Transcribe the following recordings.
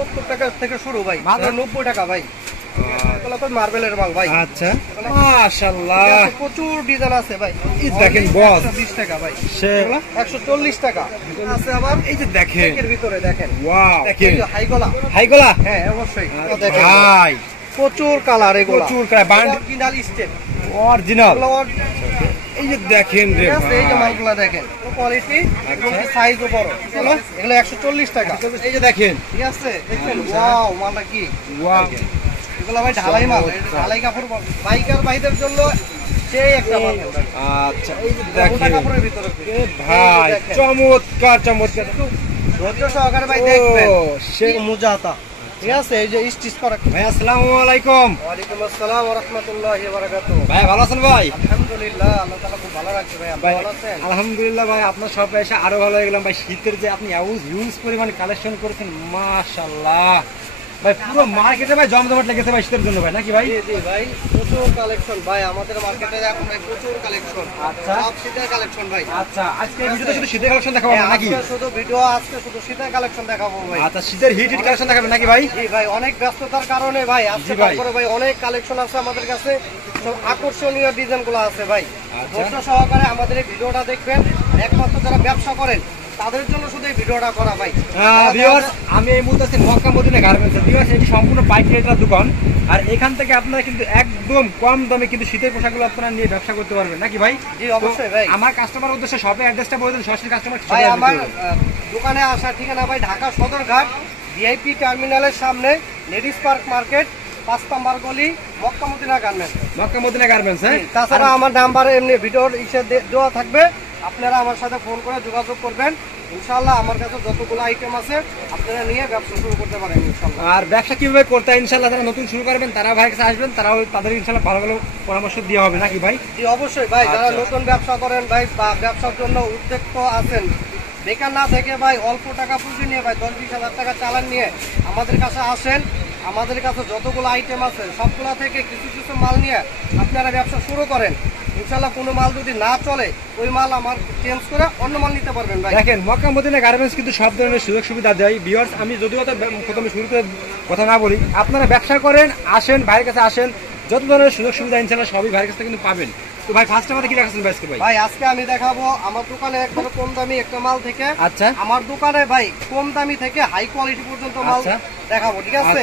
70 টাকা থেকে শুরু ভাই, মাত্র 90 টাকা ভাই। এগুলো তো মার্বেলের মাল ভাই। আচ্ছা মাশাআল্লাহ, প্রচুর ডিজাইন আছে ভাই। এই দেখেন বস 120 টাকা ভাই, এগুলো 140 টাকা আছে। আবার এই যে দেখেন এর ভিতরে দেখেন, ওয়াও, দেখেন হাই গলা, হাই গলা, হ্যাঁ অবশ্যই দেখেন ভাই, প্রচুর কালার, এগুলো প্রচুর colour, band original step, original. এগুলো এই যে দেখেন রে আছে, এই যে ভাই, মালগুলো দেখেন, কোয়ালিটি এবং সাইজও বড়। এগুলো 140 টাকা। এই যে দেখেন, ঠিক আছে, দেখেন ওয়াও মালটা কি, ওয়াও, এগুলো ভাই ঢালাই মাল, ঢালাই কাপড়, বাইকার ভাইদের জন্য সেই একটা মাল। আচ্ছা এই যে দেখেন কাপড়ের ভিতরে ভাই, চমৎকার চমৎকার, ধৈর্য সহকারে ভাই দেখবেন। ও, সেই মুজাতা, ঠিক আছে, এই যে স্টিচ করা। ভাই আসসালামু আলাইকুম। ওয়ালাইকুম আসসালাম ওয়া রাহমাতুল্লাহি ওয়া বারাকাতুহু। ভাই ভালো আছেন ভাই? আলহামদুলিল্লাহ, আল্লাহ তাআলা খুব ভালো রাখছে ভাই। আপনি ভাই ভালো আছেন? আলহামদুলিল্লাহ ভাই, আপনার শপে এসে আরো ভালো হয়ে গেলাম ভাই। শীতের যে আপনি হিউজ পরিমাণ কালেকশন করেছেন, মাশাআল্লাহ ভাই, পুরো মার্কেটে ভাই জমজমাট লেগেছে ভাই শীতের জন্য ভাই, নাকি ভাই? জি জি ভাই, প্রচুর কালেকশন ভাই আমাদের মার্কেটে এখন ভাই, প্রচুর কালেকশন। আচ্ছা, সব শীতের কালেকশন ভাই। আচ্ছা আজকে ভিডিওতে শুধু শীতের কালেকশন দেখাবো হ্যাঁ, নাকি? আজকে শুধু ভিডিও, আজকে শুধু শীতের কালেকশন দেখাবো ভাই। আচ্ছা, শীতের হিট কালেকশন দেখাবেন নাকি ভাই? জি ভাই, অনেক ব্যস্ততার কারণে ভাই আজকে জি ভাই। তারপরে ভাই অনেক কালেকশন আছে আমাদের কাছে, সব আকর্ষণীয় ডিজাইন গুলো আছে ভাই। আচ্ছা। ধৈর্য সহকারে আমাদের এই ভিডিওটা দেখবেন। একমাত্র যারা ব্যবসা করেন তাদের জন্য শুধু এই ভিডিওটা করা ভাই। ভিউয়ার্স, আমি এই মুহূর্তে আছি মক্কা মদিনা গার্মেন্টসে। ভিউয়ার্স, এটি সম্পূর্ণ পাইকারি রেটের দোকান, আর এখান থেকে আপনারা কিন্তু একদম কম দামে কিন্তু শীতের পোশাকগুলো আপনারা নিয়ে ব্যবসা করতে পারবেন, নাকি ভাই? জি অবশ্যই ভাই। আমার কাস্টমার উদ্দেশ্যে শপে অ্যাড্রেসটা বলে দেন, সরাসরি কাস্টমার ভাই আমার দোকানে আসার ঠিকানা ভাই ঢাকা সদরঘাট ভিআইপি টার্মিনালের সামনে লেডিস পার্ক মার্কেট 5 নম্বর গলি, Mecca Medina garments. Mecca Medina garments, হ্যাঁ। তাছাড়া আমার নাম্বারে এমনি ভিডিওর ইসে দেওয়া থাকবে, আপনারা আমার সাথে ফোন করে যোগাযোগ করবেন। ইনশাআল্লাহ আমার কাছে যতগুলো আইটেম আছে আপনারা নিয়ে ব্যবসা শুরু করতে পারেন ইনশাআল্লাহ। আর ব্যবসা কিভাবে করতে হয় ইনশাআল্লাহ, যারা নতুন শুরু করবেন তারা ভাইয়ের কাছে আসবেন, তারাও তাদের ইনশাআল্লাহ ভালো ভালো পরামর্শ দেওয়া হবে, নাকি ভাই? জি অবশ্যই ভাই, যারা আচ্ছা। নতুন ব্যবসা করেন ভাই বা ব্যবসার জন্য উদ্যোক্ত আছেন, বেকার না থেকে ভাই অল্প টাকা পুঁজি নিয়ে ভাই 10-20 হাজার টাকা চালান নিয়ে আমাদের কাছে আসেন। আমাদের কাছে যতগুলো আইটেম আছে সবগুলা থেকে কিছু কিছু মাল নিয়ে আপনারা ব্যবসা শুরু করেন। ইনশাআল্লাহ কোনো মাল যদি না চলে ওই মাল আমার চেঞ্জ করে অন্য মাল নিতে পারবেন ভাই। দেখেন, মক্কা মদিনা গার্মেন্টস কিন্তু সব ধরনের সুযোগ সুবিধা দেয়। ভিউয়ার্স, আমি যদিও তো প্রথমে শুরুতে কথা না বলি, আপনারা ব্যবসা করেন, আসেন ভাইয়ের কাছে আসেন, যত ধরনের সুযোগ সুবিধা ইনশাআল্লাহ সবই ভাইয়ের কাছে কিন্তু পাবেন। তো ভাই ফার্স্ট আমাদের কি দেখাচ্ছেন ভাই আজকে? ভাই আজকে আমি দেখাবো আমার দোকানে একবার কম দামি একটা মাল থেকে। আচ্ছা, আমার দোকানে ভাই কম দামি থেকে হাই কোয়ালিটি পর্যন্ত মাল দেখাবো, ঠিক আছে?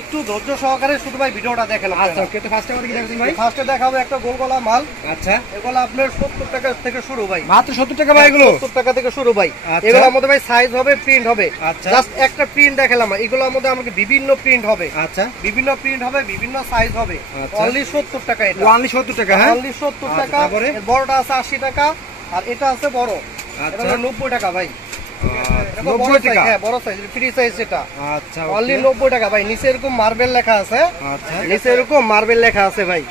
একটু ধৈর্য সহকারে শুধু ভাই ভিডিওটা দেখেন। আচ্ছা ওকে, তো ফার্স্ট আমাদের কি দেখাচ্ছেন ভাই? ফার্স্টে দেখাবো একটা গোল গলা মাল। আচ্ছা, এগুলো আপনার 70 টাকা থেকে শুরু ভাই, মাত্র 70 টাকা ভাই এগুলো? 70 টাকা থেকে শুরু ভাই। আচ্ছা। এগুলোর মধ্যে ভাই সাইজ হবে, প্রিন্ট হবে। আচ্ছা, জাস্ট একটা প্রিন্ট দেখালাম, এগুলোর মধ্যে আমাকে বিভিন্ন প্রিন্ট হবে। আচ্ছা, বিভিন্ন প্রিন্ট হবে, বিভিন্ন সাইজ হবে। আচ্ছা। অনলি 70 টাকা এটা, অনলি 70 টাকা, হ্যাঁ। অনলি 70 টাকা। তারপরে এর বড়টা আছে 80 টাকা, আর এটা আছে বড়, এটা আচ্ছা, হলো 90 টাকা ভাই। 90 টাকা, হ্যাঁ বড় সাইজ, ফ্রি সাইজ এটা। আচ্ছা অনলি 90 টাকা ভাই। নিচে এরকম মার্বেল লেখা আছে, আচ্ছা, নিচে এরকম মার্বেল লেখা আছে ভাই।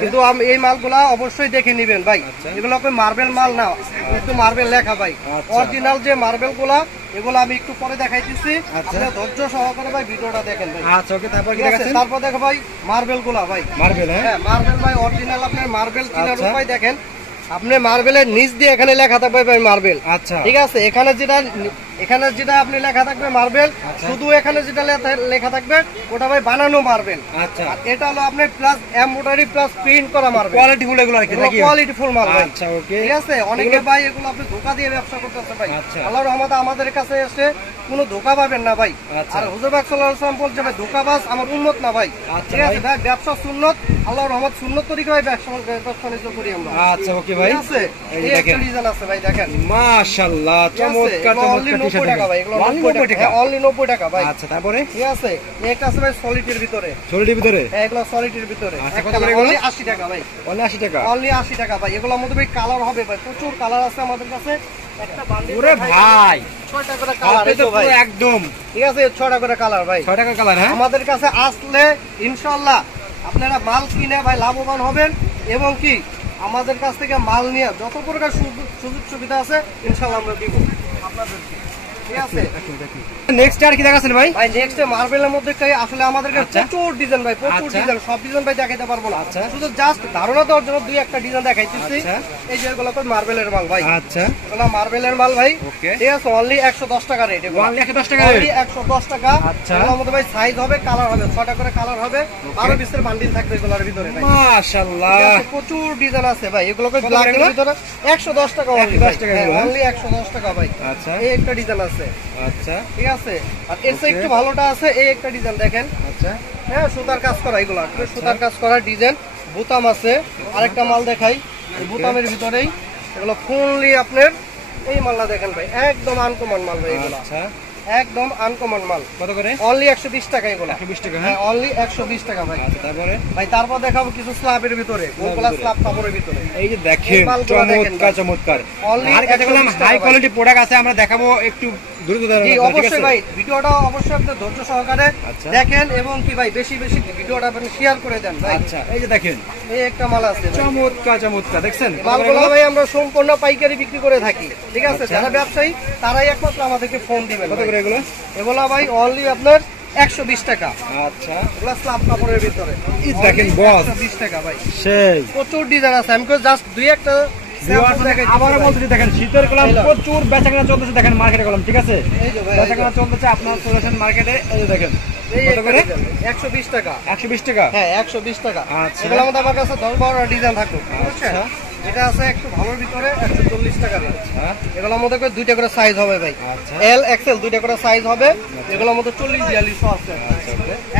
কিন্তু এই মালগুলা অবশ্যই দেখে নিবেন ভাই, এগুলো মার্বেল মাল না, একটু মার্বেল লেখা ভাই। অরিজিনাল যে মার্বেল গুলা এগুলো আমি একটু পরে দেখাইতেছি, আপনারা ধৈর্য সহকারে ভাই ভিডিওটা দেখেন ভাই। আচ্ছা ওকে, তারপর কি দেখাচ্ছেন? তারপর দেখো ভাই মার্বেল গুলা ভাই, মার্বেল, হ্যাঁ মার্বেল ভাই অরিজিনাল। আপনার মার্বেল কিনার উপায় দেখেন, আপনি মার্বেলের নিচ দিয়ে এখানে লেখা থাকবে ভাই মার্বেল, আচ্ছা, ঠিক আছে? এখানে যেটা আপনি লেখা থাকবে মার্বেল, শুধু এখানে যেটা লেখা থাকবে ওটা ভাই বানানো মার্বেল। আচ্ছা, আর এটা হলো আপনি প্লাস এমব্রয়ডারি প্লাস প্রিন্ট করা মার্বেল, কোয়ালিটি ফুল এগুলো আর কি, নাকি? কোয়ালিটি ফুল মাল ভাই। আচ্ছা ওকে, ঠিক আছে? অনেকে ভাই এগুলো আপনি ধোঁকা দিয়ে ব্যবসা করতেছে ভাই। আচ্ছা। আল্লাহর রহমতে আমাদের কাছে এসে কোনো ধোঁকা পাবেন না ভাই। আচ্ছা। আর হুজুর পাক সাল্লাল্লাহু আলাইহি ওয়াসাল্লাম বলছে ভাই ধোঁকাবাজ আমার উম্মত না ভাই। আচ্ছা ঠিক আছে ভাই, ব্যবসা সুন্নত, আল্লাহর রহমত সুন্নত তরিকা ভাই ব্যবসা নিতে করি আমরা। আচ্ছা ওকে ভাই, ঠিক আছে? এই একটা ডিজাইন আছে ভাই, দেখেন মাশাআল্লাহ, চমৎকার অনলি চমৎকার 90 টাকা ভাই, এগুলো 90 টাকা, অনলি 90 টাকা ভাই। আচ্ছা, তারপরে ঠিক আছে? এই একটা আছে ভাই সলিডের ভিতরে, সলিডের ভিতরে, এগুলো সলিডের ভিতরে আচ্ছা, একটা কত করে এগুলো? অনলি 80 টাকা ভাই, অনলি 80 টাকা, অনলি 80 টাকা ভাই। এগুলোর মধ্যে ভাই কালার হবে ভাই, প্রচুর কালার আছে আমাদের কাছে। একটা বান্ডিল ওরে ভাই 6টা করে কালার, আপনি তো ভাই পুরো একদম, ঠিক আছে? 6টা করে কালার ভাই, 6 টাকা কালার, হ্যাঁ। আমাদের কাছে আসলে ইনশাআল্লাহ আপনারা মাল কিনে ভাই লাভবান হবেন, এবং কি আমাদের কাছ থেকে মাল নিয়ে যত প্রকার সুযোগ সুবিধা আছে ইনশাআল্লাহ আমরা দিব আপনাদেরকে। ঠিক আছে নেক্সট আর কি দেখাচ্ছেন ভাই? ভাই নেক্সট মার্বেলের মধ্যে আসলে আমাদের কাছে আচ্ছা। প্রচুর ডিজাইন ভাই, প্রচুর আচ্ছা। ডিজাইন, সব ডিজাইন ভাই দেখাইতে পারবো না। আচ্ছা। শুধু জাস্ট ধারণা দেওয়ার জন্য দুই একটা ডিজাইন দেখাইতেছি। আচ্ছা। এই যে এগুলো তো মার্বেলের মাল ভাই, আচ্ছা এগুলো মার্বেলের মাল ভাই। ওকে। ঠিক আছে, অনলি 110 টাকা রেট, এগুলো অনলি 110 টাকা অনলি 110 টাকা। আচ্ছা। এগুলোর মধ্যে ভাই সাইজ হবে, কালার হবে, 6টা করে কালার হবে, 12 পিসের বান্ডিল থাকবে এগুলোর ভিতরে ভাই। মাশাআল্লাহ ঠিক আছে, প্রচুর ডিজাইন আছে ভাই, এগুলোকে কত করে ব্ল্যাকের এগুলো? ভিতরে 110 টাকা অনলি 110 টাকা এগুলো, হ্যাঁ? অনলি 110 টাকা ভাই। আচ্ছা এই একটা ডিজাইন আছে, আচ্ছা ঠিক আছে। আর এর চেয়ে একটু ভালোটা আছে, এই একটা ডিজাইন দেখেন, আচ্ছা হ্যাঁ সুতার কাজ করা, এগুলো সুতার কাজ করা ডিজাইন, বোতাম আছে। আরেকটা মাল দেখাই, এই বোতামের ভিতরেই এগুলো ফুললি আপনার এই মালটা দেখেন ভাই, একদম আনকমন মাল ভাই, এগুলো আচ্ছা একদম আনকমন মাল। কত করে? অনলি 120 টাকা এগুলো, 120 টাকা, হ্যাঁ হ্যাঁ অনলি 120 টাকা ভাই। আচ্ছা তারপরে ভাই তারপর দেখাবো কিছু স্ল্যাবের ভিতরে, গোলগোলা স্ল্যাব কাপড়ের ভিতরে। এই যে দেখেন এই মালগুলো দেখেন চমৎকার ভাই। চমৎকার Only আর কাছে বললাম 120 টাকা হাই ভাই। কোয়ালিটি প্রোডাক্ট আছে, আমরা দেখাবো একটু দ্রুত জি ঠিক অবশ্যই আছে? ভাই, ভিডিওটা অবশ্যই আপনি ধৈর্য সহকারে আচ্ছা। দেখেন এবং কি ভাই বেশি বেশি ভিডিওটা আপনি শেয়ার করে দেন ভাই। আচ্ছা এই যে দেখেন এই একটা মাল আছে ভাই। চমৎকার চমৎকার দেখছেন কত করে মালগুলো এগুলো? ভাই আমরা সম্পূর্ণ পাইকারি বিক্রি করে থাকি, ঠিক আছে। আচ্ছা। যারা ব্যবসায়ী তারাই একমাত্র আমাদেরকে ফোন দিবেন কত ভাই। করে এগুলো? এগুলো ভাই অনলি আপনার 120 টাকা, আচ্ছা এগুলো স্ল্যাব কাপড়ের ভিতরে। এই দেখেন বস 120 টাকা ভাই, সেই প্রচুর ডিজাইন আছে। আমি জাস্ট দুই একটা ভিউয়ার্স আবারও বলতেছি দেখেন শীতের কলম এই লো। প্রচুর বেচাকেনা চলতেছে, দেখেন মার্কেটে কলম, ঠিক আছে এই যে ভাই, বেচাকেনা চলতেছে, আপনারা চলে আসেন মার্কেটে। এই যে দেখেন এই কত একটা করে? ডিজাইন, 120 টাকা, 120 টাকা। হ্যাঁ 120 টাকা। আচ্ছা। এগুলোর মধ্যে আমার কাছে 10-12টা ডিজাইন থাকবে, বুঝছেন? আচ্ছা। এটা আছে একটু ভালোর ভিতরে 140 টাকা রেট। হ্যাঁ এগুলোর মধ্যে করে দুইটা করে সাইজ হবে ভাই, আচ্ছা। এল এক্সেল দুইটা করে সাইজ হবে। এগুলোর মধ্যে 40-42 আছে,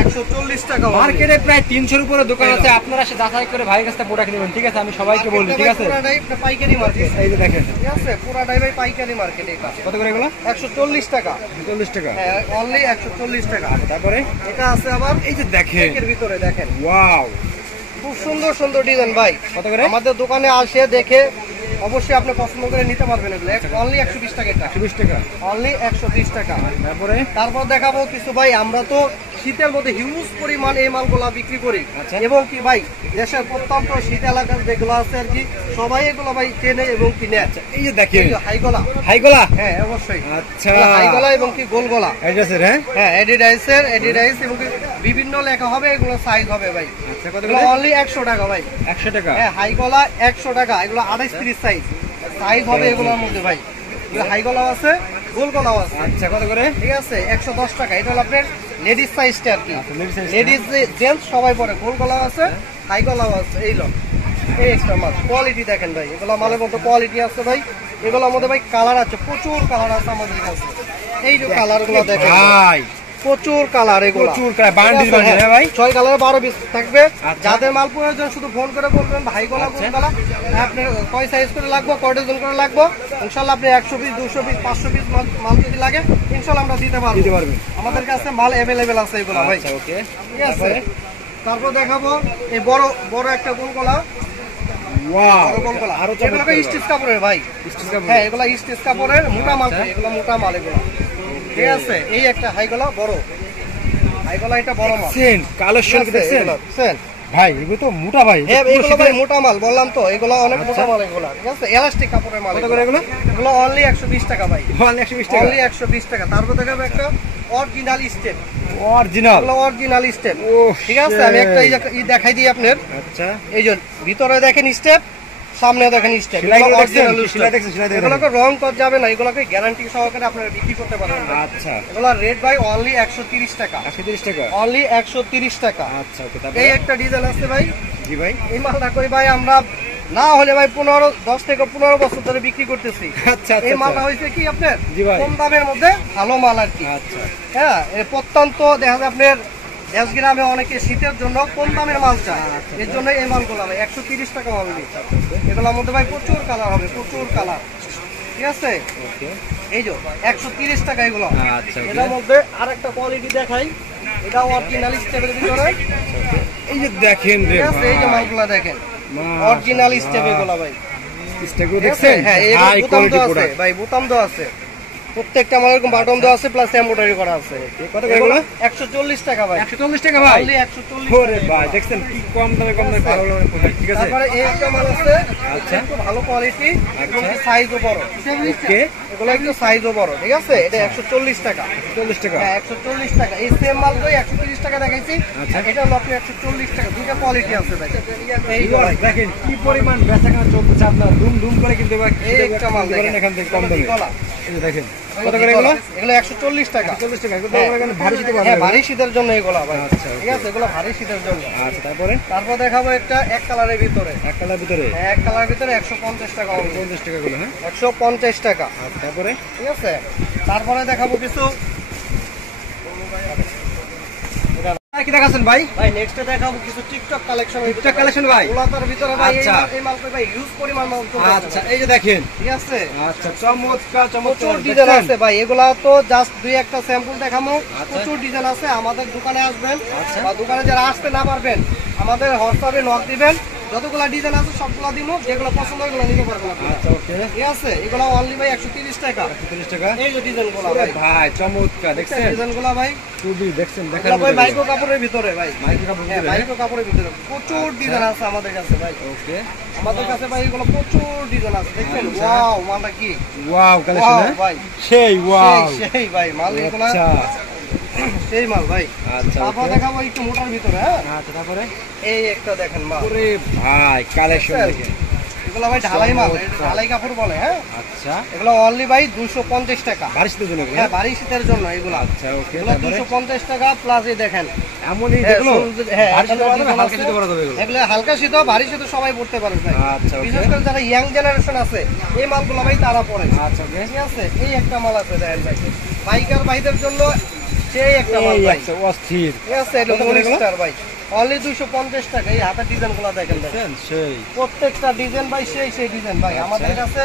140 টাকা only। মার্কেটে প্রায় 300-এর উপরে দোকান আছে, আপনারা সে যাচাই করে ভাইয়ের কাছ থেকে প্রোডাক্ট নেবেন, ঠিক আছে? আমি সবাইকে বলি, ঠিক আছে? পুরাটাই পাইকারি মার্কেট, এই যে দেখেন ঠিক আছে, পুরাটাই ভাই পাইকারি মার্কেট। এটা কত করে এগুলো? 140 টাকা, 40 টাকা। হ্যাঁ অনলি 140 টাকা। তারপরে এটা আছে আবার এই যে দেখেন এর ভিতরে দেখেন, ওয়াও খুব সুন্দর সুন্দর ডিজাইন ভাই। কত করে? আমাদের দোকানে আসে দেখে অবশ্যই আপনি পছন্দ করে নিতে পারবেন। এগুলো অনলি 120 টাকা, এটা 120 টাকা। অনলি 120 টাকা। তারপরে তারপর দেখাবো কিছু ভাই, আমরা তো শীতের মধ্যে হিউজ পরিমাণ এই মালগুলা বিক্রি করি। আচ্ছা। এবং কি ভাই দেশের প্রত্যন্ত শীত এলাকার যেগুলো আছে আর কি, সবাই এগুলো ভাই কেনে এবং কিনে। এই যে দেখেন হাইগলা, হাইগোলা, হ্যাঁ অবশ্যই আচ্ছা হাইগলা এবং কি গোলগলা, অ্যাড্রেসের, হ্যাঁ হ্যাঁ এডিডাইস এবং কি বিভিন্ন লেখা হবে, এগুলো সাইজ হবে ভাই। আচ্ছা কত এগুলো করে? অনলি 100 টাকা ভাই, 100 টাকা। হ্যাঁ হাইগলা 100 টাকা। এগুলো 28-30 সাইজ হবে এগুলোর মধ্যে ভাই। এগুলো হাইগলাও আছে, গোলগলাও আছে। আচ্ছা কত করে? ঠিক আছে 110 টাকা। এটা হলো আপনার লেডিস সাইজটা আর কি, আচ্ছা, ladies size, লেডিস জেন্টস সবাই পরে। গোল গলাও আছে, হাই গলাও আছে। এই লো এই একটা মাল, কোয়ালিটি দেখেন ভাই, এগুলো মালের মধ্যে কোয়ালিটি আছে ভাই। এগুলোর মধ্যে ভাই কালার আছে, প্রচুর কালার আছে আমাদের কাছে। এই যে কালার গুলো দেখেন ভাই প্রচুর কালার, এগুলো প্রচুর কালার, বান্ডিল বান্ডিল, হ্যাঁ ভাই। 6 কালারে 12 পিস থাকবে। আচ্ছা। যাদের মাল প্রয়োজন শুধু ফোন করে বলবেন ভাই গলা আচ্ছা। কোন গলা, আপনার কয় সাইজ করে লাগবে, কয় ডজন করে লাগবে। ইনশাআল্লাহ আপনি 100 পিস 200 পিস 500 পিস মাল যদি লাগে ইনশাআল্লাহ আমরা দিতে দিতে পারবো। পারবেন। আমাদের কাছে মাল अवेलेबल আছে এগুলো ভাই, আচ্ছা ওকে। ঠিক আছে। তারপর দেখাবো এই বড় বড় একটা গোল গলা, ওয়াও বড় গোল গলা। আরো এগুলো স্টিচ কাপড়ের ভাই, স্টিচ কাপড়। হ্যাঁ এগুলো স্টিচ কাপড়ের মোটা মাল, আচ্ছা। এগুলো মোটা মাল এগুলো, ঠিক আছে। এই একটা হাই গলা বড়, হাই গলা এটা বড় মাল। দেখছেন কালেকশন কি দেখছেন এগুলো দেখছেন? ভাই? এগুলো তো মোটা ভাই, হ্যাঁ পুরো এগুলো ভাই শীতের- মোটা মাল, বললাম তো এগুলো অনেক মোটা আচ্ছা। মাল এগুলো, ঠিক আছে। এলাস্টিক কাপড়ের মাল। কত করে এগুলো? এগুলো অনলি 120 টাকা ভাই, অনলি 120 টাকা। অনলি 120 টাকা। তারপর দেখাবো একটা অরিজিনাল স্টেপ, অরিজিনাল। এগুলো অরিজিনাল স্টেপ, ও ঠিক আছে। আমি একটা ই দেখাই দিই আপনার। আচ্ছা এই যে ভিতরে দেখেন স্টেপ, সামনে দেখেন স্টেপ, সেলাইগুলো দেখছেন? অরিজিনাল সেলাই দেখছেন? সেলাই দেখেন? এগুলোকে রং করা যাবে না, এগুলোকে গ্যারান্টি সহকারে আপনারা বিক্রি করতে পারবেন। আচ্ছা এগুলো রেট ভাই অনলি 130 টাকা, 130 টাকা। অনলি 130 টাকা। আচ্ছা ওকে। এই তারপরে একটা ডিজাইন আছে ভাই, জি ভাই। এই মালটা কই ভাই আমরা না হলে ভাই 10 থেকে 15 বছর ধরে বিক্রি করতেছি। আচ্ছা এই মালটা আচ্ছা হয়েছে কি আপনার জি ভাই। কম দামের মধ্যে ভালো মাল আর কি, আচ্ছা হ্যাঁ। এই প্রত্যন্ত দেখা যায় আপনার দেশ গ্রামে অনেকে শীতের জন্য কম দামের মাল চায়, এর জন্য এই মালগুলো ভাই 130 টাকা মাল দিচ্ছে। এগুলোর মধ্যে ভাই প্রচুর কালার হবে, প্রচুর কালার, ঠিক আছে। ওকে। এই যে 130 টাকা এগুলো। আচ্ছা ওকে। এটার মধ্যে আরেকটা কোয়ালিটি দেখাই, এটা অরিজিনাল স্টেপের ভিতরে, এই যে দেখেন রে ঠিক আছে। এই যে ভাই, মালগুলো দেখেন মাশাআল্লাহ। অরিজিনাল স্টেপ এগুলো ভাই, স্টেপগুলো ঠিক আছে? দেখছেন? হ্যাঁ এই হাই বোতাম কোয়ালিটি দেওয়া আছে প্রোডাক্ট। ভাই, বোতাম দেওয়া আছে, প্রত্যেকটা আমার এরকম বাটন দেওয়া আছে প্লাস এমব্রয়ডারি করা আছে। কত করে এগুলো? 140 টাকা ভাই। 140 টাকা ভাই? অনলি 140 ওরে ভাই দেখছেন কি কম দামে ভালো লাগে প্রোডাক্ট, ঠিক আছে। তারপরে এই একটা মাল আছে, আচ্ছা। একটু ভালো কোয়ালিটি এবং আচ্ছা। সাইজও বড়। ওকে, এগুলো একটু সাইজও বড়, ঠিক আছে। এটা 140 টাকা। 140 টাকা। হ্যাঁ 140 টাকা। এই সেম মাল ভাই 130 টাকা দেখাইছি। আচ্ছা। এটা হলো আপনি 140 টাকা। দুটো কোয়ালিটি আছে ভাই। এই যে ভাই দেখেন কি পরিমাণ বেচাকেনা চলতেছে, আপনার দুম দুম করে কিন্তু এই একটা মাল দেখেন এখান থেকে কম দামে। গলা। এই যে দেখেন কত করে এগুলো? এগুলো 140 টাকা। 140 টাকা। এগুলো এখানে ভারী শীতে পাওয়া হ্যাঁ যায়। ভারী শীতের জন্য এগুলো ভাই। আচ্ছা, ঠিক আছে, এগুলো ভারী শীতের জন্য। আচ্ছা, তারপরে তারপর দেখাবো একটা এক কালারের ভিতরে। এক কালার ভিতরে হ্যাঁ এক কালারের ভিতরে 150 টাকা only। 50 টাকা গুলো, হ্যাঁ। 150 টাকা। আচ্ছা, তারপরে ঠিক আছে। তারপরে দেখাবো কিছু কি দেখাচ্ছেন ভাই? ভাই নেক্সটে দেখাবো কিছু টিকটক কালেকশন। টিকটক কালেকশন ভাই? ওলাতার ভিতরে ভাই আচ্ছা। এই মাল ভাই হিউজ পরিমাণ মাল চলছে। আচ্ছা, এই যে দেখেন। ঠিক আছে। আচ্ছা, চমৎকার প্রচুর চমৎকার ডিজাইন দেখছেন? আছে ভাই। এগুলা তো জাস্ট দুই একটা স্যাম্পল দেখাবো। আচ্ছা। প্রচুর ডিজাইন আছে। আমাদের দোকানে আসবেন আচ্ছা। বা দোকানে যারা আসতে না পারবেন আমাদের হোয়াটসঅ্যাপে নক দিবেন। যতগুলা ডিজাইন আছে সবগুলা দিব, যেগুলো পছন্দ হয় ওগুলো নিতে পারবেন আপনি। আচ্ছা, ওকে, ঠিক আছে। এগুলো অনলি ভাই 130 টাকা। 130 টাকা। এই যে ডিজাইন গুলো ওরে ভাই, ভাই চমৎকার দেখছেন? ডিজাইন গুলো ভাই খুবই দেখছেন দেখার এগুলো ভাই মতো। মাইক্রো কাপড়ের ভিতরে ভাই। মাইক্রো কাপড় হ্যাঁ ভিতরে, মাইক্রো কাপড়ের ভিতরে প্রচুর আচ্ছা। ডিজাইন আছে আমাদের কাছে ভাই। ওকে, আমাদের কাছে ভাই এগুলো প্রচুর ডিজাইন আছে। দেখছেন আচ্ছা। ওয়াও মালটা কি ওয়াও কালেকশন, ওয়াও হ্যাঁ ভাই। সেই ওয়াও। সেই ভাই মাল এগুলো আচ্ছা সেই মাল ভাই। আচ্ছা, তারপর ওকে। দেখাবো একটু মোটার ভিতরে। হ্যাঁ আচ্ছা, তারপরে এই একটা দেখেন মাল। ওরে ভাই কালেকশন দেখেন। এগুলো ভাই ঢালাই মাল, এটা ঢালাই কাপড় বলে। হ্যাঁ আচ্ছা, এগুলো অনলি ভাই 250 টাকা। বারিশ তো জন্য এগুলো? হ্যাঁ ভারী শীতের জন্য এগুলো। আচ্ছা, ওকে, এগুলো তারপরে 250 টাকা প্লাস এই দেখেন এমনই হ্যাঁ, দেখলো হ্যাঁ, বারিশ তো এখানে বাড়াবে, ডিজাইন হালকা আছে। শীতে পরা যাবে এগুলো। এগুলো হালকা শীত ভারী শীত সবাই পড়তে পারে ভাই। আচ্ছা, ওকে। বিশেষ করে যারা ইয়াং জেনারেশন আছে এই মালগুলো ভাই তারা পরে। আচ্ছা, ওকে। ঠিক আছে। এই একটা মাল আছে দেখেন ভাই, বাইকার ভাইদের জন্য সেই একটা মাল এই ভাই। একটা অস্থির ঠিক আছে। এটা কত করে এগুলো? মনিস্টার ভাই অনলি 250 টাকা। এই হাতের ডিজাইন গুলো দেখেন ভাই, দেখছেন? সেই প্রত্যেকটা ডিজাইন ভাই সেই ডিজাইন ভাই। আচ্ছা। আমাদের কাছে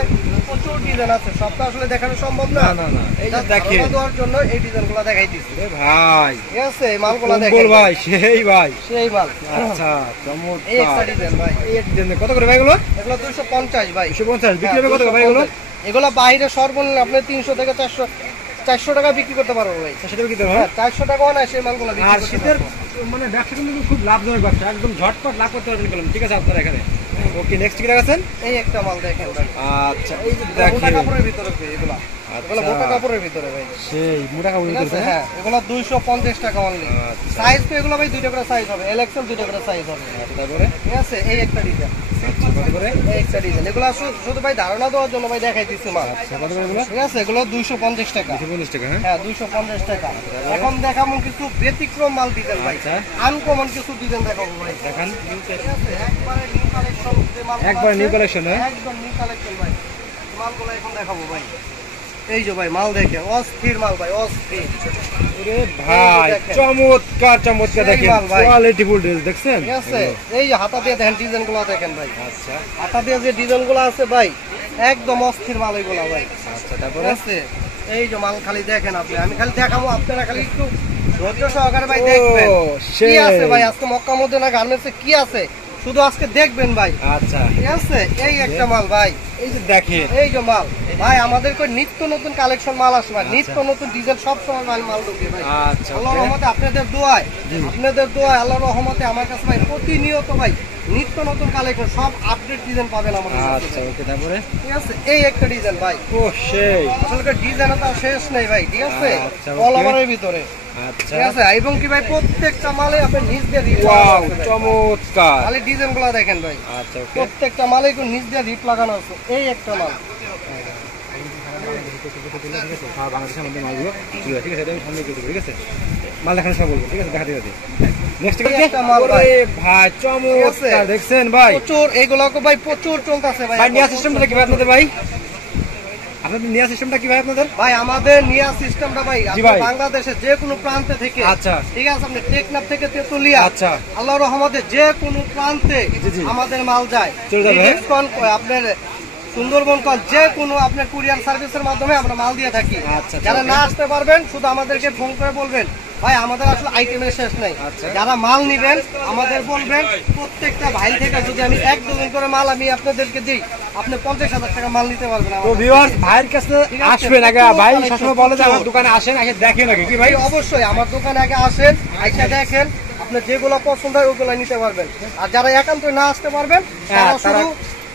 প্রচুর ডিজাইন আছে, সবটা আসলে দেখানো সম্ভব না। না, না, না। এই যে Just দেখেন। ধারণা দেওয়ার জন্য এই ডিজাইন গুলো দেখাই দিচ্ছি। এ ভাই ঠিক আছে। এই মালগুলো কম্বল দেখেন ভাই, সেই ভাই। সেই মাল। আচ্ছা, এই একটা চমৎকার। ডিজাইন ভাই, এই একটা ডিজাইন কত করে ভাই এগুলো? এগুলো 250 ভাই। 250 বিক্রি হবে হ্যাঁ, কত করে ভাই এগুলো? 250 এগুলো বাইরে সর্বনিম্ন আপনি 300 থেকে 400 টাকা বিক্রি করতে পারবো ভাই। সেটা বিক্রি হবে, হ্যাঁ হ্যাঁ? 400 টাকাও না সেই মালগুলো বিক্রি আর করতে শীতের পারবো। মানে ব্যবসা কিন্তু খুব লাভজনক ব্যবসা, একদম ঝটপট লাভ করতে পারবেন কলম, ঠিক আছে আপনারা এখানে। ওকে, নেক্সট কি দেখাচ্ছেন? এই একটা মাল দেখেন ভাই, আচ্ছা, এই যে মোটা দেখেন। কাপড়ের ভিতরে এগুলো। এগুলো আচ্ছা। মোটা কাপড়ের ভিতরে ভাই। সেই মোটা কাপড় ঠিক আছে। ভিতরে, হ্যাঁ এগুলো 250 টাকা অনলি। আচ্ছা। সাইজ তো এগুলো ভাই দুইটা করে সাইজ হবে, এলএক্সএল দুইটা করে সাইজ হবে। আচ্ছা, তারপরে ঠিক আছে। এই একটা ডিজাইন, আচ্ছা, কত করে? এই একটা ডিজাইন। এগুলো শুধু ভাই ধারণা দেওয়ার জন্য ভাই দেখাই দিচ্ছি মাল। আচ্ছা, কত করে এগুলো? ঠিক আছে। এগুলো 250 টাকা। 250 টাকা, হ্যাঁ। হ্যাঁ 250 টাকা। এখন দেখাবো কিছু ব্যতিক্রম মাল ডিজাইন ভাই, আচ্ছা। আনকমন কিছু ডিজাইন দেখাবো ভাই। দেখান। ঠিক আছে। একবারে নিউ কালেকশন, যে মালগুলো একবারে আছে, new collection, হ্যাঁ? একদম নিউ কালেকশন ভাই। মালগুলো এখন দেখাবো ভাই। এই যে ভাই মাল দেখে অস্থির মাল ভাই, অস্থির। ওরে ভাই দেখেন। চমৎকার চমৎকার সেই দেখেন, মাল ভাই। কোয়ালিটি ফুল ড্রেস দেখছেন? ঠিক আছে। এই যে হাতা দিয়ে দেখেন ডিজাইন গুলো দেখেন ভাই, আচ্ছা, হাতা দিয়ে যে ডিজাইন গুলো আছে ভাই একদম অস্থির মাল এগুলো ভাই। আচ্ছা, ঠিক তারপরে আছে। এই যে মাল খালি দেখেন আপনি, আমি খালি দেখাবো, আপনারা খালি একটু ধৈর্য সহকারে ভাই ও, দেখবেন কি সেই। আছে ভাই। আজকে মক্কা মদিনা গার্মেন্টসে কি আছে শুধু আজকে দেখবেন ভাই। আচ্ছা, ঠিক আছে। এই একটা মাল ভাই, এই যে দেখেন। এই যে মাল ভাই, আমাদের কই নিত্য নতুন কালেকশন মাল আসে ভাই, নিত্য নতুন ডিজাইন সব সময় মাল ঢুকে ভাই। আচ্ছা, আল্লাহর ওকে। রহমতে আপনাদের দোয়ায়, আল্লাহর রহমতে আমার কাছে ভাই প্রতিনিয়ত ভাই নিত্য নতুন কালেকশন সব আপডেট ডিজাইন পাবেন আমাদের কাছে আচ্ছা, ভাই। ওকে, তারপরে ঠিক আছে। এই একটা ডিজাইন ভাই, ও সেই। আসলে ডিজাইন তো শেষ নেই ভাই। ঠিক আছে। আচ্ছা, অল ওকে। ওভারের ভিতরে। আচ্ছা, ঠিক আছে। এবং কি ভাই প্রত্যেকটা মালে আপনি নিচ দিয়ে রিপ ওয়াও লাগানো আছে ভাই। চমৎকার। খালি ডিজাইন গুলো দেখেন ভাই, আচ্ছা, ওকে। প্রত্যেকটা মালে নিচ দিয়ে রিপ লাগানো আছে। এই একটা মাল, সারা বাংলাদেশের মধ্যে মালগুলো ছিল, ঠিক আছে, এটা আমি সামনে করে দেবো, ঠিক আছে। মাল দেখানো সব বলবো, ঠিক আছে, দেখাতে দেখাতে। নেক্সট কি? একটা মাল ভাই। ওরে ভাই চমৎকার দেখছেন ভাই। প্রচুর এগুলোকে ভাই প্রচুর চলতেছে ভাই। ভাই নিয়া সিস্টেমটা কি ভাই আপনাদের ভাই? আপনাদের নিয়া সিস্টেমটা কি ভাই আপনাদের? ভাই আমাদের নিয়া সিস্টেমটা ভাই জি আপনি ভাই। বাংলাদেশের যে কোনো প্রান্তে থেকে, আচ্ছা। ঠিক আছে, আপনি টেকনাফ থেকে তেতুলিয়া, আচ্ছা। আল্লাহর রহমতে যে কোনো প্রান্তে জি, জি। আমাদের মাল যায়। চলে যাবে, হ্যাঁ? আপনার সুন্দরবন যে কোনো আপনার কুরিয়ার সার্ভিসের মাধ্যমে আমরা মাল দিয়ে থাকি। আচ্ছা, যারা ওকে। না আসতে পারবেন শুধু আমাদেরকে ফোন করে বলবেন ভাই আমাদের আসলে আইটেমের শেষ নাই। আচ্ছা। যারা মাল নিবেন আমাদের বলবেন, প্রত্যেকটা ভাই থেকে যদি আমি 1 ডজন করে মাল আমি আপনাদেরকে দিই, আপনি 50,000 টাকা মাল নিতে পারবেন তো আমাদের ভিউয়ার্স থেকে। ভাইয়ের কাছে ঠিক আছে, আসবেন আগে, ভাই প্রচুর সবসময় বলে যে আমার প্রচুর। দোকানে আসেন, আগে দেখেন আগে কি ভাই। ভাই অবশ্যই আমার দোকানে আগে আসেন, আইসা দেখেন, আপনার যেগুলো পছন্দ হয় ওগুলো নিতে পারবেন। আর যারা একান্ত না আসতে পারবেন তারা তারা- শুধু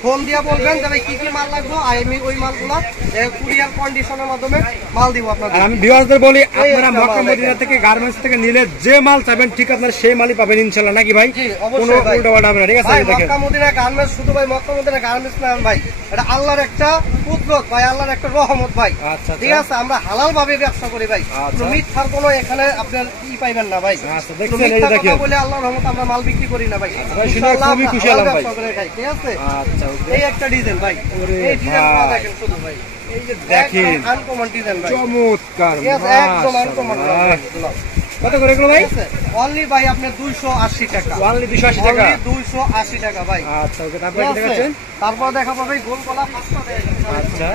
ফোন দিয়ে বলবেন যে ভাই কি কি মাল লাগবে, আর আমি ওই মালগুলো কুরিয়ার কন্ডিশনের মাধ্যমে মাল দিব আপনাদের। আর আমি ভিউয়ারদের বলি আপনারা একটা মক্কা মাল মদিনা দেখেন। থেকে গার্মেন্টস থেকে নিলে যে মাল চাবেন ঠিক আপনারা সেই মালই পাবেন ইনশাআল্লাহ, নাকি ভাই? জি, কোনো অবশ্যই ভাই। উল্টো পাল্টা হবে না, ঠিক আছে? ভাই এই দেখেন মক্কা মদিনা গার্মেন্টস শুধু ভাই মক্কা মদিনা গার্মেন্টস না ভাই, এটা আল্লাহর একটা কুদরত ভাই, আল্লাহর একটা রহমত ভাই। আচ্ছা, ঠিক আছে, আমরা হালাল ভাবে ব্যবসা করি ভাই, আচ্ছা। কোনো মিথ্যার কোনো এখানে আপনার পাইবেন না ভাই। আচ্ছা, কোনো দেখছেন, এই যে মিথ্যা দেখেন। কথা বলে আল্লাহর রহমত আমরা মাল বিক্রি করি না ভাই। ভাই, শুনে ইনশাআল্লাহ খুবই আমরা খুশি হালাল হলাম ভাই। ব্যবসা করে খাই, ঠিক আছে? আচ্ছা, ওকে। এই একটা ডিজাইন ভাই, ওরে এই ডিজাইনটা ভাই। দেখেন শুধু ভাই, এই যে দেখেন আনকমন ডিজাইন ভাই, চমৎকার, ঠিক আছে, একদম আনকমন মাশাআল্লাহ। কত করে এগুলো ভাই? অনলি ভাই আপনার 280 টাকা, অনলি 280 টাকা। Only 280 টাকা ভাই। আচ্ছা, ওকে। তারপরে ঠিক কি আছে? দেখাচ্ছেন? তারপর দেখাবো ভাই গোল গলা বাচ্চা আচ্ছা,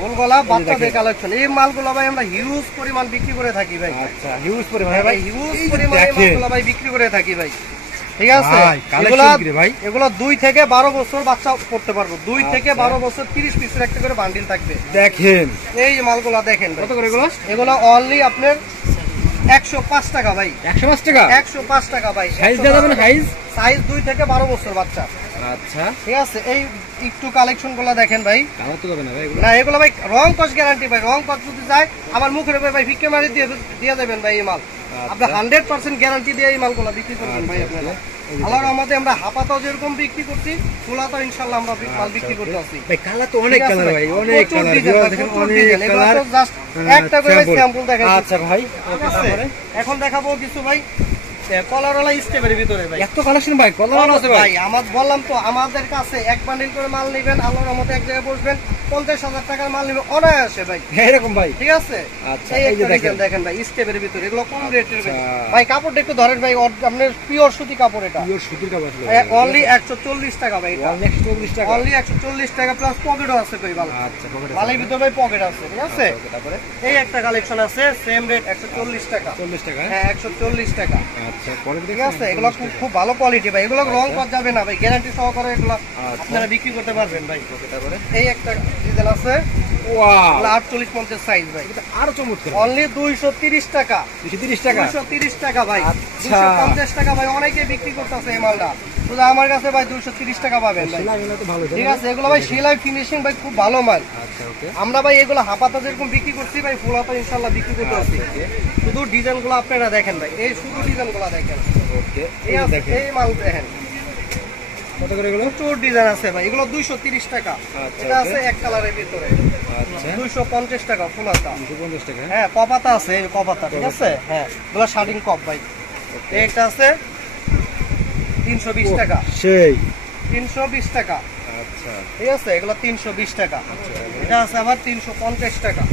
গোলগলা বাচ্চাদের দেখেন। কালেকশন। এই মালগুলো ভাই আমরা হিউজ পরিমাণ বিক্রি করে থাকি ভাই, আচ্ছা, হিউজ পরিমাণে ভাই। হিউজ এই যে পরিমাণ এই দেখেন। মালগুলো ভাই বিক্রি করে থাকি ভাই, ঠিক আছে? ভাই, collection এগুলা কি রে ভাই? এগুলো 2 থেকে 12 বছর বাচ্চা করতে পারবো, 2 থেকে আচ্ছা। 12 বছর 30 পিসের একটা করে বান্ডিল থাকবে। দেখেন এই মালগুলা দেখেন ভাই, কত করে এগুলো? এগুলো অনলি আপনার 105 টাকা ভাই, 105 টাকা। 105 টাকা ভাই। সাইজ দেওয়া যাবে না? সাইজ? সাইজ 2 থেকে 12 বছর বাচ্চা, আচ্ছা, ঠিক আছে? এই একটু কালেকশন গুলা দেখেন ভাই, কালার তো যাবে না ভাই এগুলো? না এগুলো ভাই রং কস গ্যারান্টি ভাই, রং কস যদি যায় আমার মুখের উপরে ভাই ফিকে মারি দিয়ে দেবেন ভাই এই মাল, আপনি 100% গ্যারান্টি দিয়ে এই মালগুলো বিক্রি করবেন ভাই আপনারা। আল্লাহর রহমতে আমরা হাপাতাও যেরকম বিক্রি করছি, ফুলাতাও ইনশাআল্লাহ আমরা মাল বিক্রি করতে আছি। ভাই কালার তো অনেক ঠিক আছে কালার ভাই, ভাই, অনেক প্রচুর কালার। ডিজাইন ভাই, দেখেন প্রচুর অনেক ডিজাইন, এগুলো কালার। তো জাস্ট একটা করে স্যাম্পল দেখাই। আচ্ছা ভাই, ঠিক আছে? এখন দেখাবো কিছু ভাই কলারওয়ালা স্টেপের ভিতরে ভাই। এত কালেকশন ভাই, কলার আছে ভাই। ভাই আমার বললাম তো, আমাদের কাছে এক বান্ডিল করে মাল নেবেন, আল্লাহর রহমতে এক জায়গায় বসবেন, 50,000 টাকার মাল নেবেন অনায়াসে ভাই, এরকম ভাই। ঠিক আছে? আচ্ছা, এই এই যে একটা দেখেন। ডিজাইন দেখেন ভাই স্টেপের ভিতরে, এগুলো কম রেটের ভাই। আচ্ছা। ভাই কাপড়টা একটু ধরেন ভাই, আপনার পিওর সুতি কাপড় এটা, পিওর সুতির কাপড় আসলে অনলি 140 টাকা ভাই, এটা 140 টাকা। অনলি 140 টাকা প্লাস পকেটও আছে ভাই ভালো, আচ্ছা, পকেটে মালের ভিতরে ভাই পকেট আছে, ঠিক আছে? ওকে, তারপরে এই একটা কালেকশন আছে সেম রেট 140 টাকা, 40 টাকা। হ্যাঁ 140 টাকা, আচ্ছা, পরে ঠিক আছে? এগুলো খুব ভালো কোয়ালিটি ভাই, এগুলো রং করা যাবে না ভাই, গ্যারান্টি সহকারে এগুলো আচ্ছা। আপনারা বিক্রি করতে পারবেন ভাই। তারপরে এই একটা ডিজাইন আছে, ওয়াও, 48-50 সাইজ ভাই, এটা আরো চমৎকার। অনলি 230 টাকা, 230 টাকা। 230 টাকা ভাই, আচ্ছা। 250 টাকা ভাই, অনেকে বিক্রি করতেছে এই মালটা, শুধু আমার কাছে ভাই 230 টাকা পাবেন ভাই, সেলাইগুলো তো ভালো, ঠিক আছে? এগুলো ভাই সেলাই ফিনিশিং ভাই খুব ভালো মাল, আচ্ছা, ওকে। আমরা ভাই এগুলো হাপাতা যেরকম বিক্রি করছি ভাই, ফুলাতা ইনশাল্লাহ বিক্রি করতে পারছি। শুধু ডিজাইন গুলো আপনারা দেখেন ভাই, এই শুধু ডিজাইন গুলো দেখেন, ওকে, এই আছে, দেখেন এই মাল দেখেন, কত করে এগুলো? প্রচুর ডিজাইন আছে ভাই, এগুলো 230 টাকা, আচ্ছা, এটা ওকে। আছে এক কালারের ভিতরে, আচ্ছা, 250 টাকা ফুলাতা, 250 টাকা। হ্যাঁ কপাতা আছে, এই কপাতা, ঠিক আছে? হ্যাঁ এগুলো শার্টিং কপ ভাই, এই একটা আছে 320 টাকা, সেই 320 টাকা, আচ্ছা, ঠিক আছে? এগুলো 320 টাকা, এটা আছে আবার 350 টাকা,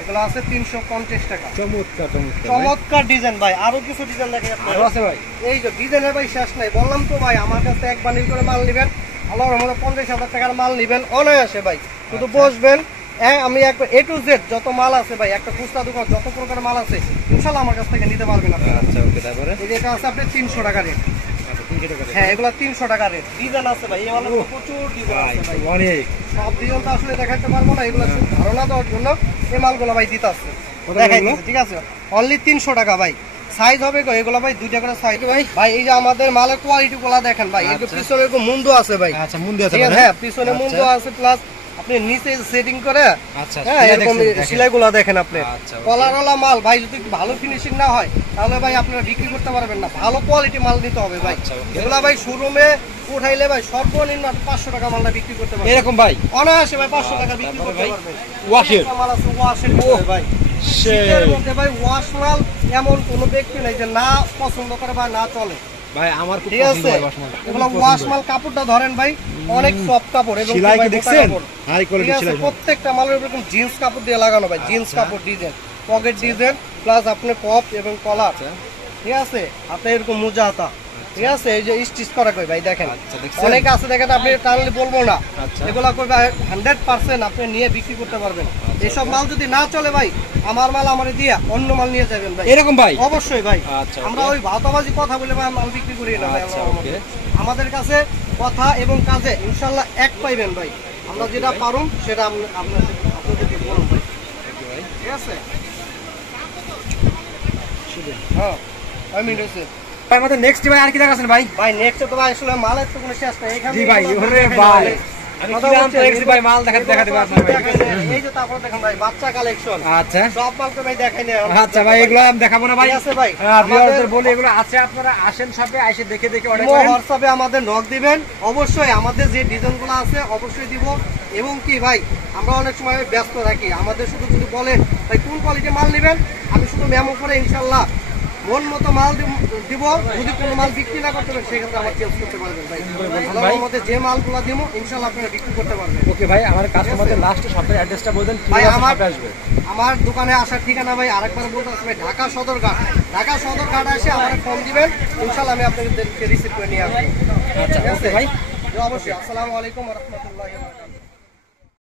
এগুলো আছে 350 টাকা। চমৎকার চমৎকার ভাই। চমৎকার ডিজাইন ভাই, আরো কিছু ডিজাইন দেখে আরো আপনারা, আছে ভাই? এই যে ডিজাইনের ভাই শেষ নাই, বললাম তো ভাই আমার কাছে এক বান্ডিল করে মাল নেবেন, আল্লাহর রহমতে 50,000 টাকার মাল নেবেন অনায়াসে ভাই, শুধু বসবেন। হ্যাঁ আমি একবার A to Z যত মাল আছে ভাই, একটা খুচরা দোকান যত প্রকার মাল আছে ইনশাল্লাহ আমার কাছ থেকে নিতে পারবেন আপনারা। আচ্ছা, ওকে, তারপরে এই যে এটা আছে আপনার 300 টাকা রেট, আচ্ছা, 300 টাকা। হ্যাঁ এগুলো 300 টাকা রেট, ডিজাইন আছে ভাই, এই মালের মধ্যে প্রচুর ডিজাইন ভাই, আছে ভাই, অনেক। সব ডিজাইন তো আসলে দেখাতে পারবো না, এগুলো শুধু ধারণা দেওয়ার জন্য এই মালগুলো ভাই দিতে আসছে, কত দেখাই এগুলো? দিচ্ছে, ঠিক আছে? অনলি 300 টাকা ভাই, সাইজ হবে গো এগুলো ভাই 2টা করে সাইজ ভাই। ভাই এই যে আমাদের মালের কোয়ালিটি গুলা দেখেন ভাই, এই যে আচ্ছা। পিছনে এরকম মুন্ডু আছে ভাই, আচ্ছা, মুন্ডু আছে ঠিক আছে? মানে? হ্যাঁ পিছনে আচ্ছা। মুন্ডু আছে, প্লাস আপনি নিচে সেটিং করে, আচ্ছা, হ্যাঁ সেলাই এরকম দেখছেন, দেখেন। সেলাই গুলা দেখেন আপনি, আচ্ছা, ওকে। কলারওয়ালা মাল ভাই, যদি একটু ভালো ফিনিশিং না হয় তাহলে ভাই আপনারা বিক্রি করতে পারবেন না, ভালো কোয়ালিটি মাল নিতে হবে ভাই। আচ্ছা, ওকে। এগুলা ভাই শোরুমে উঠাইলে ভাই সর্বনিম্ন 500 টাকা মালটা বিক্রি করতে পারবেন, এরকম ভাই? অনায়াসে ভাই 500 টাকা বিক্রি তারপরে করতে ভাই? পারবেন। ওয়াশের? একটা মাল আছে ওয়াশের ভিতরে ভাই, শীতের সেই মধ্যে ভাই ওয়াশ মাল এমন কোনো ব্যক্তি নাই যে না পছন্দ করে বা না চলে, ভাই, আমার খুব ঠিক পছন্দ আছে? হয় ওয়াশমালটা। এগুলো খুব ওয়াশ পছন্দ। মাল কাপড়টা ধরেন ভাই, অনেক সফট কাপড় এবং সেলাই কি ভাই মোটা দেখছেন? কাপড়। হাই ঠিক কোয়ালিটি আছে, সেলাই। প্রত্যেকটা মালের এরকম জিন্স কাপড় দিয়ে লাগানো ভাই, জিন্স আচ্ছা। কাপড় ডিজাইন, পকেট ডিজাইন প্লাস আপনার কপ এবং কলার, আচ্ছা। ঠিক আছে? আপনি এরকম মোজা হাতা, ঠিক আছে? এই যে স্টিচ করা কই ভাই দেখেন, আচ্ছা, দেখছেন? অনেক আছে দেখেন, আপনি টানলে বলবো না, আচ্ছা। এগুলা কই ভাই 100% আপনি নিয়ে বিক্রি করতে পারবেন, এসব মাল যদি না চলে ভাই আমার মাল আমারে দিয়ে অন্য মাল নিয়ে যাবেন ভাই। এরকম ভাই? অবশ্যই ভাই। আচ্ছা, আমরা ওই ভাওতাবাজি কথা বলে ভাই মাল বিক্রি করি না ভাই। আচ্ছা, আল্লাহর ওকে। রহমতে। আমাদের কাছে কথা এবং কাজে ইনশাআল্লাহ এক পাইবেন ভাই। আমরা যেটা পারুম সেটা আপনাদেরকে বলবো ভাই। ঠিক আছে? হ্যাঁ, আমি নিয়েছি। ভাই আমাদের নেক্সট ভাই আর কি দেখাচ্ছেন ভাই? ভাই নেক্সট তো ভাই আসলে মালের তো কোনো শেষ নাই। এখানে জি ভাই, ওরে ভাই আমি কি দাম তো দেখছি ভাই, মাল দেখাতে আপনার ভাই। এই যে তারপর দেখেন ভাই বাচ্চা কালেকশন। আচ্ছা সব মাল তো ভাই দেখাই না। আচ্ছা ভাই, এগুলো আমি দেখাবো না ভাই। ঠিক আছে ভাই। ভিউয়ারদের বলি এগুলো আছে, আপনারা আসেন শপে, এসে দেখে দেখে অর্ডার ইমো করেন। হোয়াটসঅ্যাপে আমাদের নক দিবেন। অবশ্যই আমাদের যে ডিজাইনগুলো আছে অবশ্যই দিব। এবং কি ভাই আমরা অনেক সময় ব্যস্ত থাকি, আমাদের শুধু যদি বলেন ভাই কোন কোয়ালিটির মাল নেবেন, আমি শুধু মেমো করে ইনশাআল্লাহ মন মতো মাল দিব। যদি কোনো মাল বিক্রি না করতে পারেন সেক্ষেত্রে আমার চেঞ্জ করতে পারবেন ভাই। আল্লাহর মধ্যে যে মালগুলো দিব ইনশাআল্লাহ আপনারা বিক্রি করতে পারবেন। ওকে ভাই, আমার কাস্টমারদের লাস্টে শপের অ্যাড্রেসটা বলবেন, ভাই কিভাবে আমার শপে আসবে? আমার দোকানে আসার ঠিকানা ভাই আরেকবার বলতে আসবে ঢাকা সদরঘাট। ঢাকা সদরঘাট এসে আমার ফোন দিবেন, ইনশাআল্লাহ আমি আপনাদেরকে রিসিভ করে নিয়ে আসবো। আচ্ছা ঠিক আছে ওকে ভাই। অবশ্যই। আসসালামু আলাইকুম ওয়া রাহমাতুল্লাহি ওয়া বারাকাতুহু।